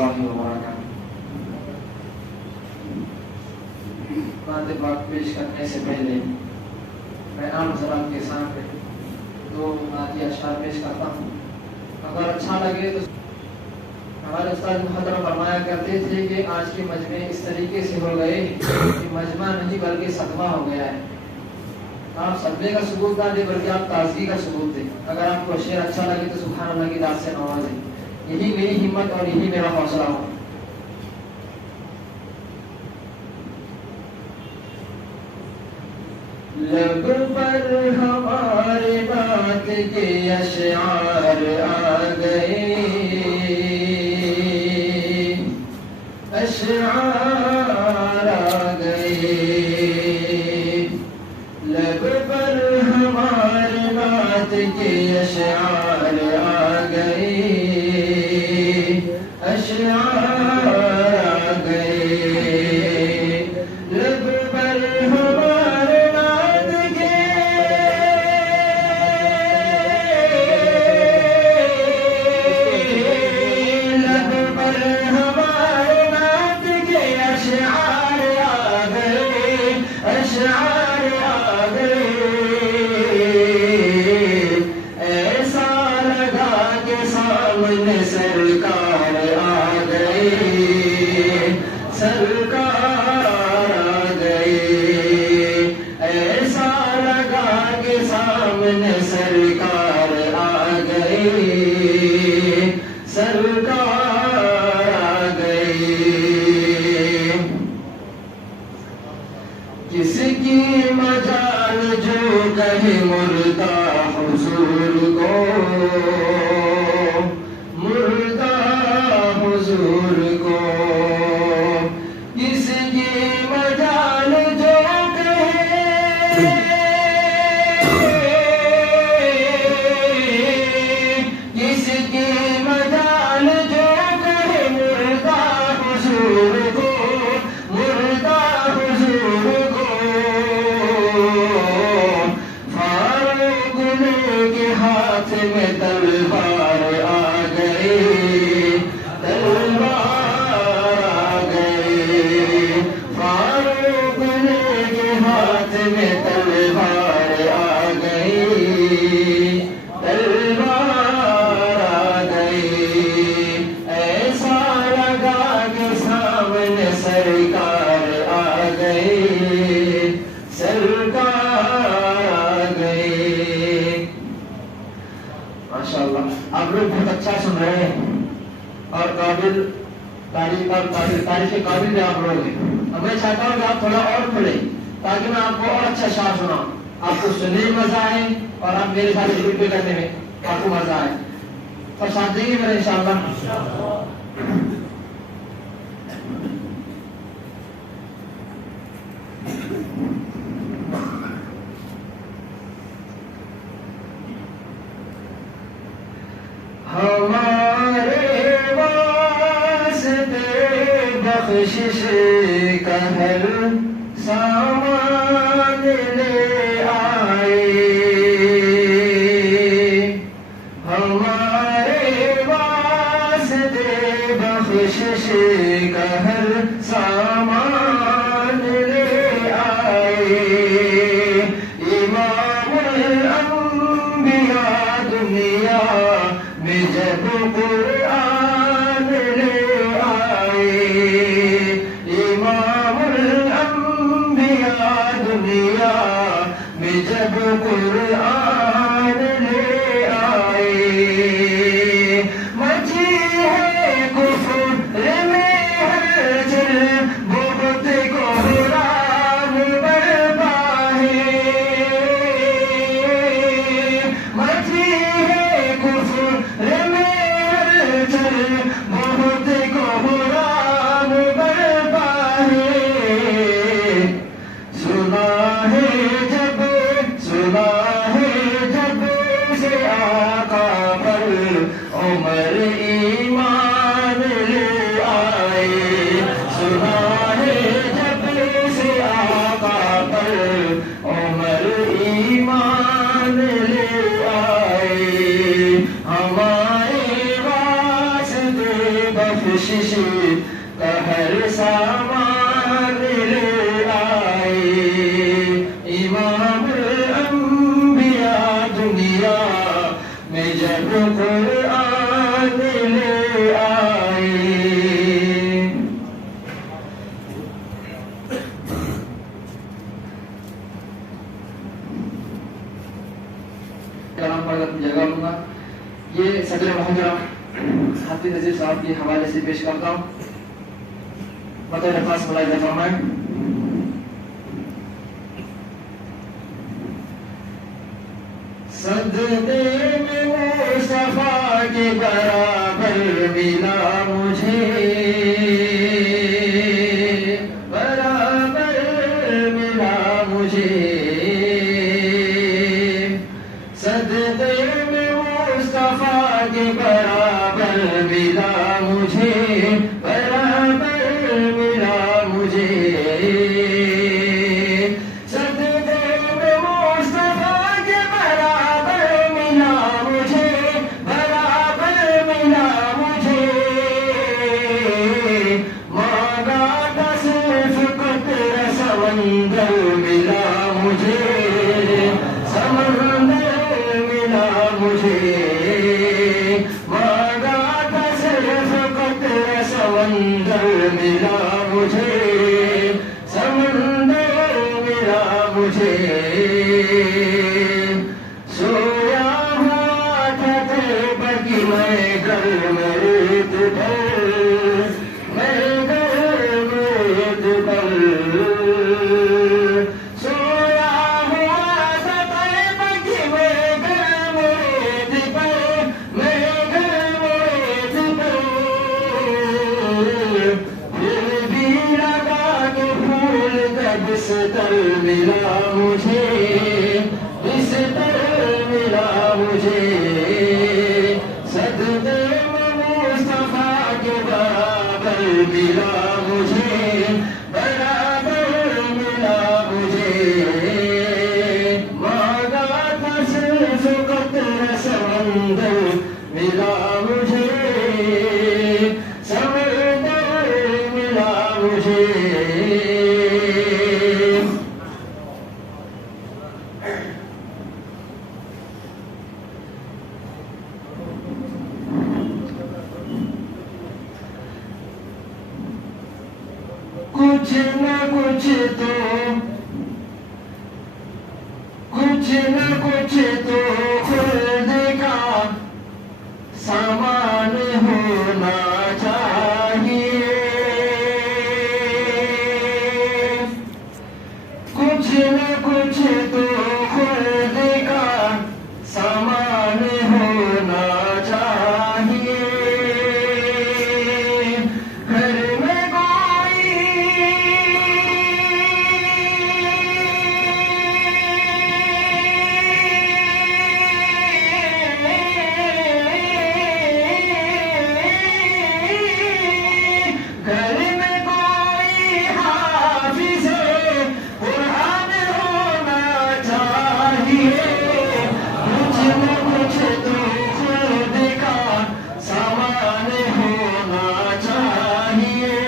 الله وبركاته. بات پیش کرنے سے پہلے میں عام حضرات کے سامنے دو نعتیہ اشعار پیش کرتا ہوں. اگر اچھا لگے تو ہمارے استاد محترم فرمایا کرتے تھے کہ آج کے مجمع اس طریقے سے ہو گئے کہ مجمع نہیں بلکہ صدمہ ہو گیا ہے. آپ صدمے کا ثبوت نہ دیں بلکہ آپ تازگی کا ثبوت دیں. اگر آپ کو شعر اچھا لگے تو سبحان اللہ کی داد سے نوازیں. یہی میری ہمت اور یہی میرا حوصلہ ہو. لب پر ہمارے بات کے اشعار آ گئے, اشعار آ گئے. لب پر ہمارے بات کے اشعار آ گئے, اشعار آ گئے. لب پر ہمارے بات کے لب پر ہمارے بات کے اشعار آ گئے, اشعار آ گئے. ایسا لگا کہ سامنے سرکار آ گئے, سرکار آ گئے. ایسا لگا کہ سامنے سرکار آ گئے, سرکار آ گئے. کس کی مجال جو کہے مردہ حضور کو, مردہ حضور کو. کس کی مجال جو کہے, کس کی مجال جو کہے مردہ حضور کو, مردہ حضور کو. فاروق کے ہاتھ میں تلوار آ گئے, تلوار آ گئے. فاروق کے ہاتھ میں تلوار آ گئی, تلوار آ گئی. ایسا لگا کہ سامنے سرکار آ گئے, سرکار آ گئے. ماشاءاللہ آپ لوگ بہت اچھا سن رہے ہیں اور قابل تعریف اور تعریف کے قابل بھی آپ لوگ ہیں. اب میں چاہتا ہوں کہ آپ تھوڑا اور کھلیں تاکہ میں آپ کو اور اچھا شعر سناؤں, آپ کو سننے میں مزہ آئے اور آپ میرے ساتھ ریپیٹ بھی کرنے میں آپ کو مزہ آئے. تو ساتھ دیں گے میرے انشاءاللہ. ہمارے واسطے بخشش کا ہر سامان لے آئے, ہمارے واسطے بخشش کا ہر سامان لے آئے. امام الانبیاء دنیا میں جب قرآن لے آئے, امام الانبیاء دنیا میں جب قرآن لے آئے. مچی ہے کفر میں ہر جل بہت بخشش کا ہر سامان لے آئے، امام الانبیاء دنیا میں جب قرآن لے آئے۔ کلام پڑھ کر جگہ لوں گا۔ یہ صدر محترم حافظ نذیر صاحب کے حوالے سے پیش کرتا ہوں۔ بطور خاص ملاحظہ فرمائیں۔ صدقے میں مصطفیٰ کے برابر ملا مجھے، برابر ملا مجھے، صدقے میں مصطفیٰ کے برابر ملا مجھے، برابر ملا مجھے، صدقے میں مصطفیٰ کے برابر ملا مجھے، برابر ملا مجھے، مانگا تھا صرف قطرہ سمندر ملا مجھے، سمندر ملا مجھے، مانگا تھا صرف قطرہ سمندر ملا مجھے، سمندر ملا مجھے، سویا ہوا تھا طیبہ کی میں گھر میں ریت بھر، میں گھر میں ریت بھر، سویا ہوا تھا طیبہ کی میں گھر میں ریت بھر، میں گھر میں ریت بھر، پھر بھی لگا کے پھول کا بستر ملا مجھے، بستر ملا مجھے، صدقے میں مصطفیٰ کے برابر ملا مجھے، برابر ملا مجھے، مانگا تھا صرف قطرہ سمندر ملا مجھے، سمندر ملا مجھے۔ کچھ نہ کچھ تو، کچھ نہ کچھ تو خلد کا سامان ہونا چاہیے، کچھ نہ کچھ تو خلد کا سامان ہونا چاہیے، گھر میں کوئی گھر میں کوئی حافظ قرآن ہونا چاہیے، کچھ نہ کچھ تو خود کا سامان ہونا چاہیے،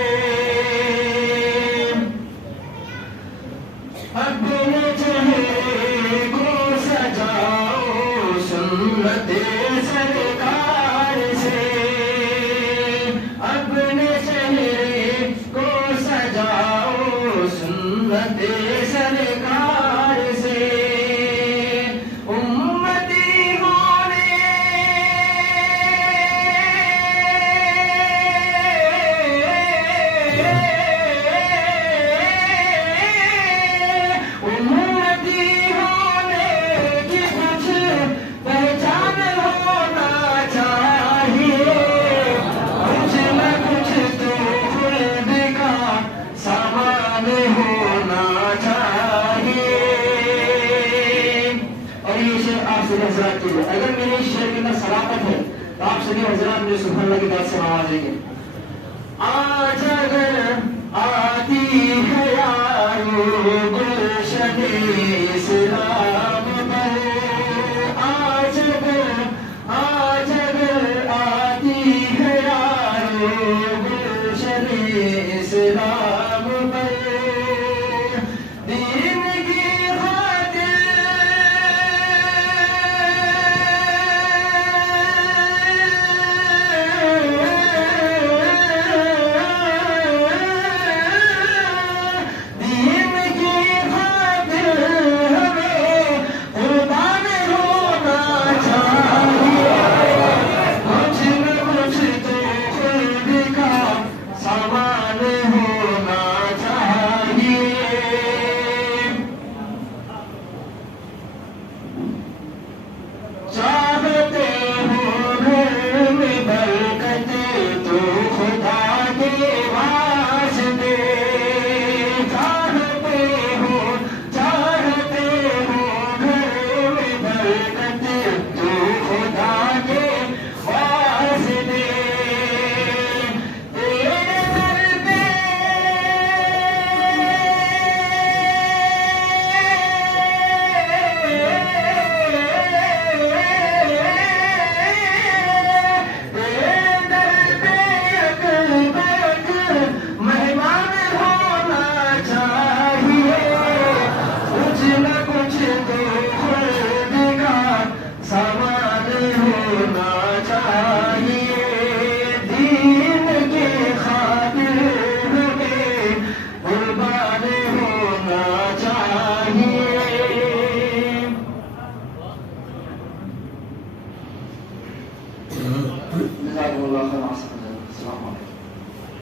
اپنے چہرے کو سجاؤ سنت سرکار سے، اپنے چہرے کو سجاؤ سنت سرکار سے، امتی ہونے امتی ہونے کی کچھ پہچان ہونا چاہیے، کچھ نہ کچھ تو خلد کا سامان ہونا چاہیے۔ اور یہ شعر آپ سبھی حضرات کے لیے، اگر میرے اس شعر کے اندر صداقت ہے تو آپ سبھی حضرات مجھے سبحان اللہ کی بات سے نوازیں گے۔ آج اگر آتی ہے یارو گلشن اسلام پر، آج اگر آتی ہے یارو بنی اسرائیل